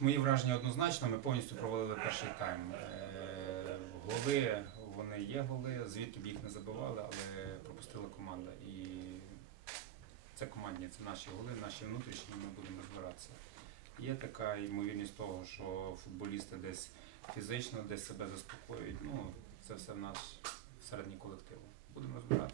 мої враження однозначно. Ми повністю провалили перший тайм. Е, Голи, вони є голи, звідки б їх не забивали, але пропустила команда. І це командні, це наші голи, наші внутрішні, ми будемо розбиратися. Є така ймовірність того, що футболісти десь фізично, десь себе заспокоюють. Ну, це все в нас всередині колективу. Будемо розбиратися,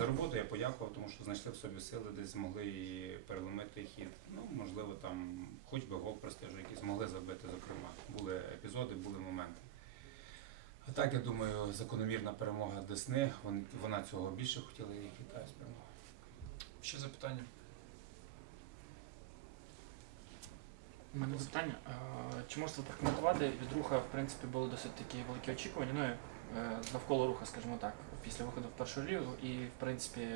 За роботу я подякував, тому що знайшли в собі сили, десь змогли і переломити хід. Ну, можливо, там хоч би гол простежу, який змогли забити, зокрема. Були епізоди, були моменти. А так, я думаю, закономірна перемога Десни. Вона цього більше хотіла і Китай перемогою. Ще запитання. У мене запитання. Чи можете прокоментувати? Від руха, в принципі, були досить такі великі очікування. Ну, е, навколо руха, скажімо так, після виходу в першу лігу. І, в принципі,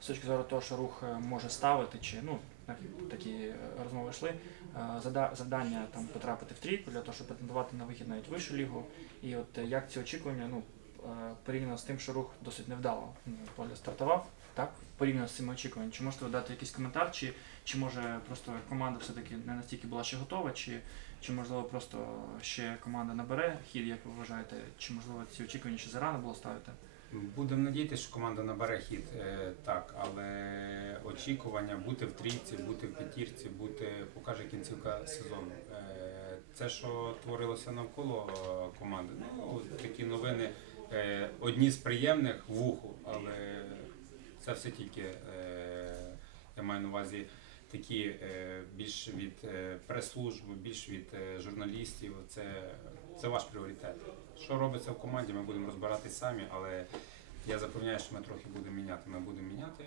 з точки зору того, що рух е, може ставити, чи ну, так- такі е, розмови йшли. Завдання там потрапити в трійку для того, щоб претендувати на вихід навіть вищу лігу. І от як ці очікування, ну, порівняно з тим, що рух досить невдало Поля стартував, так? Порівняно з цими очікуваннями. Чи можете дати якийсь коментар, чи чи може просто команда все-таки не настільки була ще готова, чи, чи можливо просто ще команда набере хід, як ви вважаєте, чи можливо ці очікування ще зарано було ставити? Будемо надіятися, що команда набере хід, е, так, але очікування бути в трійці, бути в п'ятірці, бути покаже кінцівка сезону. Е, Це, що творилося навколо команди, ну такі новини е, одні з приємних в уху, але це все тільки е, я маю на увазі такі е, більш від е, прес-служби, більш від журналістів. Це, це ваш пріоритет. Що робиться в команді, ми будемо розбиратись самі, але я запевняю, що ми трохи будемо міняти. Ми будемо міняти,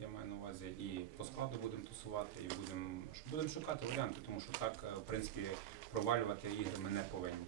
я маю на увазі, і по складу будемо тусувати, і будемо будемо шукати варіанти, тому що так, в принципі, провалювати ігри ми не повинні.